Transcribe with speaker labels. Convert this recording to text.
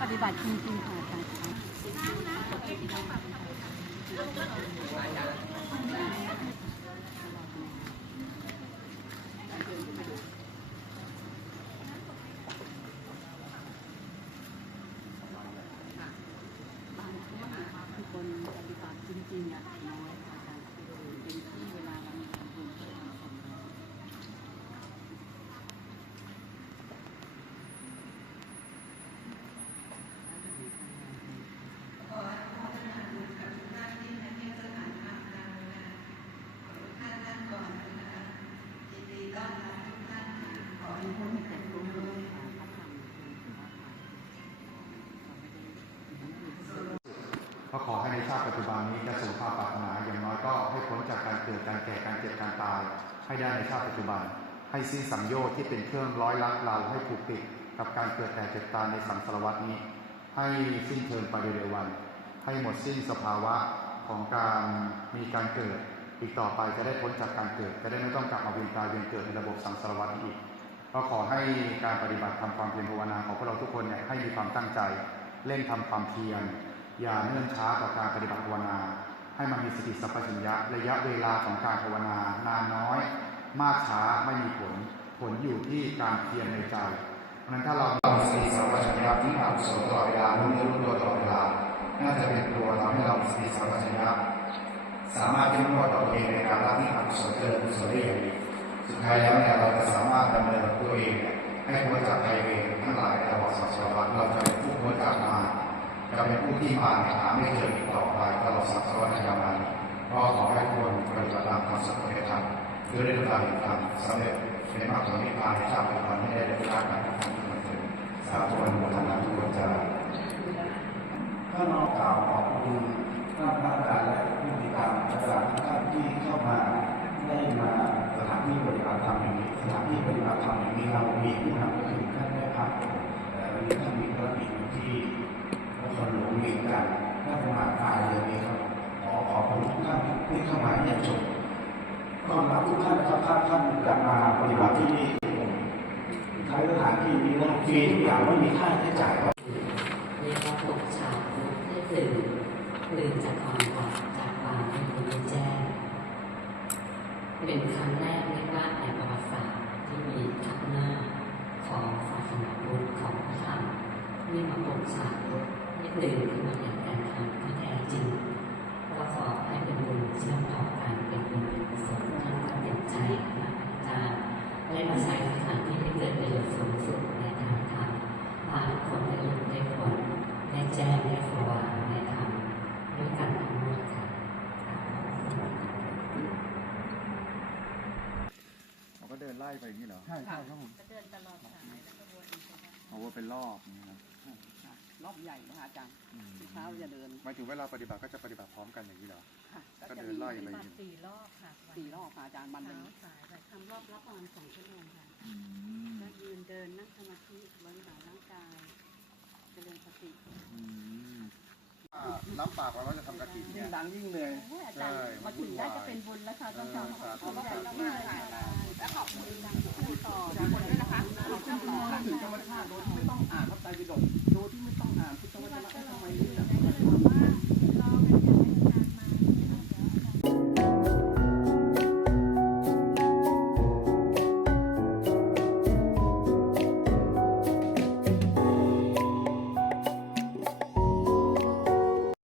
Speaker 1: ปฏิบัติจริงๆค่ะอาจารย์ บางคนคือคนปฏิบัติจริงๆอะน้อยค่ะอาจารย์เป็นที่เวลาเรามีการบุญเพื่อเราสองเรา
Speaker 2: ก็ขอให้ในชาติปัจจุบันนี้จะสมความปรารถนาอย่างน้อยก็ให้พ้นจากการเกิดการแก่การเจ็บการตาย ให้ได้ในชาติปัจจุบัน ให้สิ้นสังโยชน์ที่เป็นเครื่องร้อยลัดเราให้ผูกติดกับการเกิดแก่เจ็บตายในสังสารวัฏนี้ ให้สิ้นเชิงไปเร็ววัน ให้หมดสิ้นสภาวะของการมีการเกิด อีกต่อไปจะได้พ้นจากการเกิด จะได้ไม่ต้องกลับมาเวียนตายเวียนเกิดในระบบสังสารวัฏอีกก็ขอให้การปฏิบัติทำความเพียรภาวนาของพวกเราทุกคนเนี่ยให้มีความตั้งใจเร่งทำความเพียร อย่าเนื่นช้าต่อการปฏิบัติภาวนา ให้มันมีสติสัพพัญญะระยะเวลาของการภาวนานานน้อย มากช้าไม่มีผล ผลอยู่ที่การเพียรในใจเพราะฉะนั้นถ้าเรามีสติสัพพัญญะที่อากุศลตลอดเวลารู้เนื้อรู้ตัวตลอดเวลาน่าจะเป็นตัวทำให้เราสติสัพพัญญะสามารถเข้มงวดตัวเองในการละที่อกุศลเจริญกุศลได้อย่างดีสุดท้ายแล้วเนี่ยเราจะสามารถดำเนินตัวเองให้พ้นจากภัยเวรทั้งหลายในระบบสังสารวัฏเราจะเป็นผู้พ้นจากมา จะเป็นผู้ที่มานหาไม่เจออีกต่อไปตลอดสังสารวัฏยาวนานก็ขอให้ทุกคนปฏิบัติตามคำสั่งของพระธรรมเพื่อได้รับการเห็นธรรมสำเร็จในมรรคผลนิพพานในชาติปัจจุบันให้ได้รับการการทุกคนทุกคนเถิสาธุอนุโมทนาทุกคนจะ
Speaker 3: ก็นอกกล่าวขอบคุณท่านพระอาจารย์และผู้ติดตามอาจารย์ทุกท่านที่เข้ามาได้มาสถานที่ปฏิบัติธรรมแห่งนี้สถานที่ปฏิบัติธรรมแห่งนี้เรามีผู้นำก็คือ ท่านที่เข้ามาเยี่ยมชมต้อนรับทุกท่านนะครับถ้าท่านจะมาปฏิบัติที่นี่ใช้สถานที่นี้นะฟรีทุกอย่างไม่มีค่าใช้จ่ายครับ
Speaker 4: เรียกว่าตกฉากให้ตื่นตื่นจากความหลับจากความที่คุณไม่แจ้งเป็นครั้งแรก ได้มาใช้สถานที่ให้เกิดประโยชน์สูงสุดในทางธรรมพาทุกคนได้หลุดได้พ้นได้แจ้งได้สว่างได้ทำด้วยกันทั้งหมดค่ะ
Speaker 2: เราก็เดินไล่ไปอย่างนี้เหรอ
Speaker 3: ใช่ใช่ครับผม
Speaker 1: จะเดินตลอดสายแล้วก็วนไปได้
Speaker 2: เอาว่าเป็นรอบอย่างนี้ครับ
Speaker 1: ค่ะ รอบใหญ่นะคะอาจารย์
Speaker 2: อืม
Speaker 1: เช้าจะเดิน
Speaker 2: หมายถึงเวลาปฏิบัติก็จะปฏิบัติพร้อมกันอย่างนี้เหรอ
Speaker 1: ค่ะ
Speaker 2: ก็เดินไล่ไป
Speaker 1: ป
Speaker 2: อย่าง
Speaker 1: ฏิ
Speaker 2: นี้
Speaker 1: สี่รอบค่ะสี่รอบค่ะอาจารย์วันหนึ่งสายแบบทำรอบละประมาณสองชั่วโมงค่ะก็ยืนเดินนั่งสมาธิบริหารร่างกายเจริญสติ
Speaker 2: น้ำปากเราก็จะทำกระถิ่น
Speaker 3: ยิ่
Speaker 2: เนี่
Speaker 3: ง
Speaker 2: ย
Speaker 3: ดังยิ่งเหนื่อย
Speaker 1: โอ้ยอาจารย์
Speaker 2: ใช่
Speaker 1: มาถึงได้จะเป็นบุญแล้วค่ะต้องทำขอบคุณใหญ่มากๆค่ะและขอบคุณอาจารย์ที่พูดต่อทุกคน